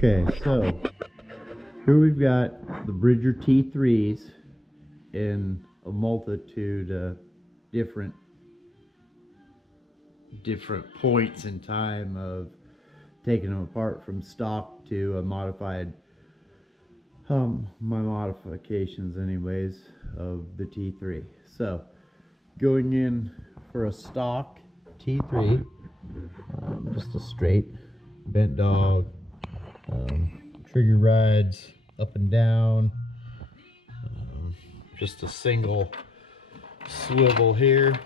Okay, so here we've got the Bridger T3s in a multitude of different points in time of taking them apart from stock to a modified, my modifications anyways of the T3. So going in for a stock T3, just a straight bent dog, trigger rides up and down, just a single swivel here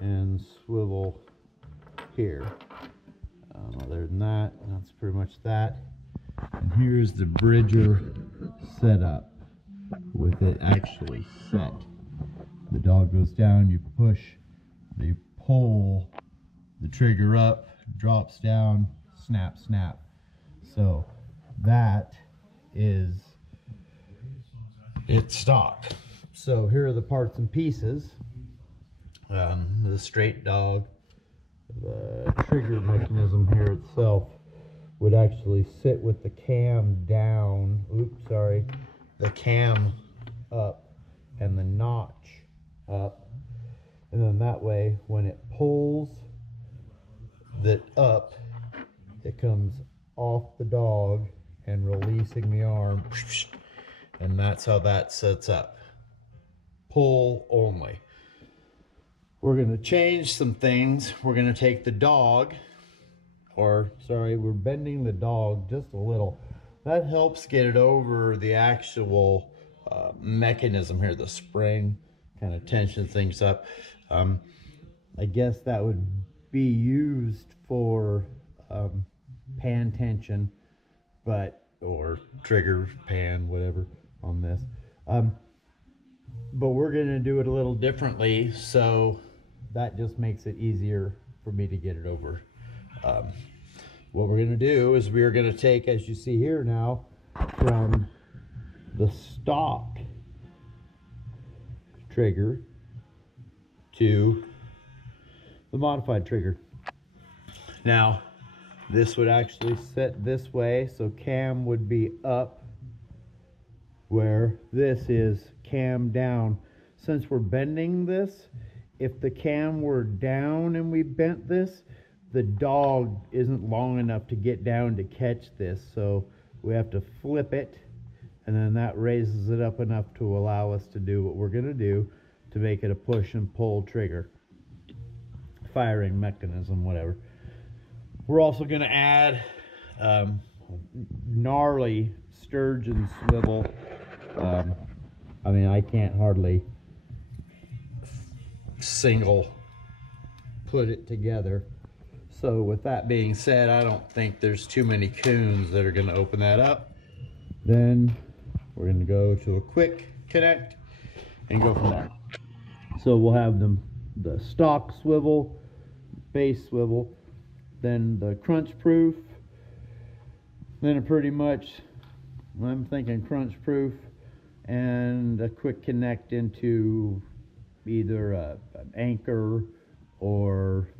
and swivel here. Other than that, that's pretty much that. And here's the Bridger setup with it actually set. The dog goes down, you push, you pull the trigger up, drops down, snap, snap. So that is it's stock. So here are the parts and pieces. The straight dog, the trigger mechanism here itself would actually sit with the cam down, the cam up and the notch up, and then that way when it pulls that up, it comes off the dog and releasing the arm, and that's how that sets up. Pull only. We're going to change some things. We're going to take the dog, we're bending the dog just a little. That helps get it over the actual mechanism here, the spring, kind of tension things up. I guess that would be used for pan tension, or trigger pan, whatever on this. But we're going to do it a little differently, so that just makes it easier for me to get it over. What we're going to do is we are going to take, as you see here now, from the stock trigger to the modified trigger. Now, this would actually sit this way, so cam would be up, where this is cam down. Since we're bending this, if the cam were down and we bent this, the dog isn't long enough to get down to catch this, so we have to flip it, and then that raises it up enough to allow us to do what we're going to do to make it a push and pull trigger, firing mechanism, whatever. We're also going to add gnarly sturgeon swivel. I mean, I can't hardly single put it together. So with that being said, I don't think there's too many coons that are going to open that up. Then we're going to go to a quick connect and go from there. So we'll have the stock swivel, base swivel, then the crunch proof, then pretty much I'm thinking crunch proof and a quick connect into either an anchor or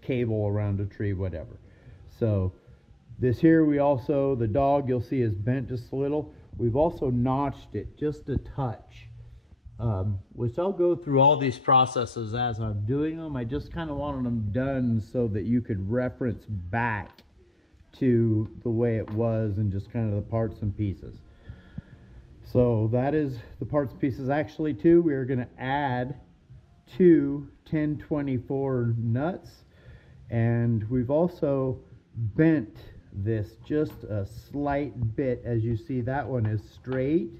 cable around a tree, whatever. So this here, we also, the dog you'll see is bent just a little. We've also notched it just a touch, which I'll go through all these processes as I'm doing them. I just kind of wanted them done so that you could reference back to the way it was and just kind of the parts and pieces. So that is the parts and pieces. Actually, too, we're going to add 2 1024 nuts, and we've also bent this just a slight bit. As you see, that one is straight.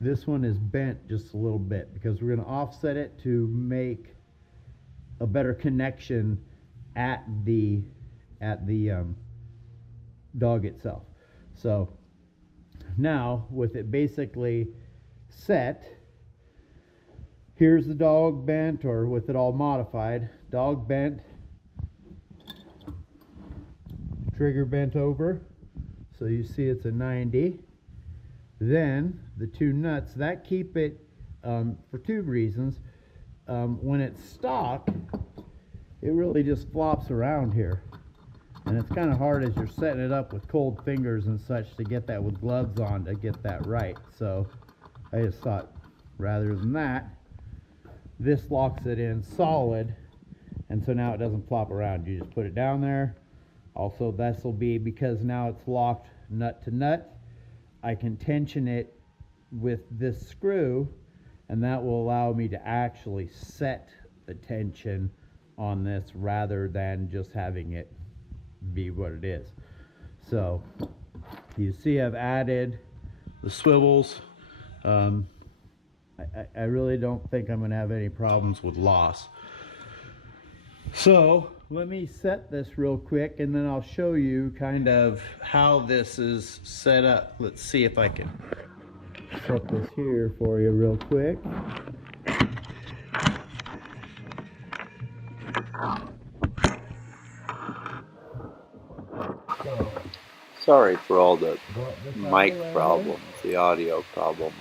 This one is bent just a little bit because we're going to offset it to make a better connection at the dog itself. So now, with it basically set, here's the dog bent, or with it all modified, dog bent, trigger bent over, so you see it's a 90. Then the 2 nuts that keep it for 2 reasons. When it's stock, it really just flops around here. And it's kind of hard as you're setting it up with cold fingers and such to get that with gloves on to get that right. So I just thought, rather than that, this locks it in solid, and so now it doesn't flop around. You just put it down there. Also, this will be, because now it's locked nut to nut, I can tension it with this screw, and that will allow me to actually set the tension on this rather than just having it be what it is. So you see I've added the swivels. I really don't think I'm going to have any problems with loss. So let me set this real quick and then I'll show you kind of how this is set up. Let's see if I can set this here for you real quick. Sorry for all the mic problems, the audio problems.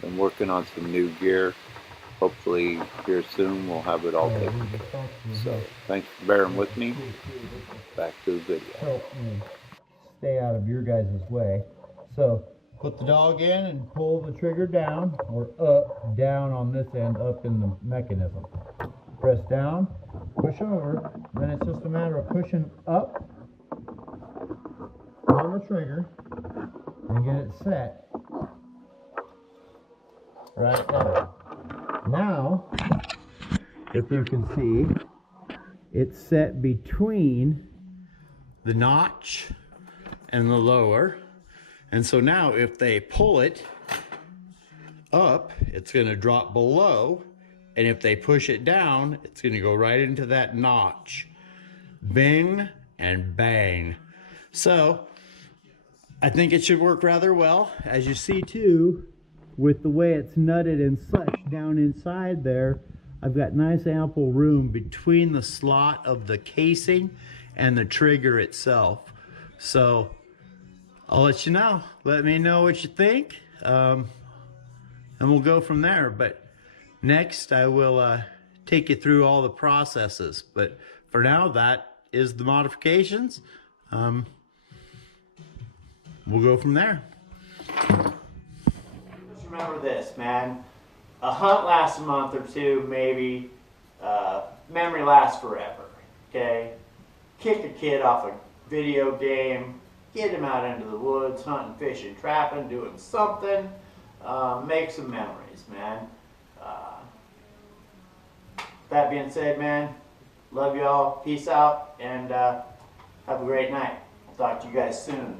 Been working on some new gear. Hopefully here soon we'll have it all taken care of. So thanks for bearing with me. Back to the video. Help me stay out of your guys' way. So put the dog in and pull the trigger down or up, down on this end, up in the mechanism. Press down, push over, then it's just a matter of pushing up on the trigger and get it set right there. Now, if you can see, it's set between the notch and the lower. And so now if they pull it up, it's going to drop below. And if they push it down, it's going to go right into that notch. Bing and bang. So I think it should work rather well. As you see too, with the way it's nutted and such down inside there, I've got nice ample room between the slot of the casing and the trigger itself. So I'll let you know. Let me know what you think, and we'll go from there. But next I will take you through all the processes. But for now, that is the modifications. We'll go from there. Just remember this, man. A hunt lasts a month or two, maybe. Memory lasts forever, okay? Kick a kid off a video game, get him out into the woods, hunting, fishing, trapping, doing something. Make some memories, man. That being said, man, love y'all. Peace out, and have a great night. I'll talk to you guys soon.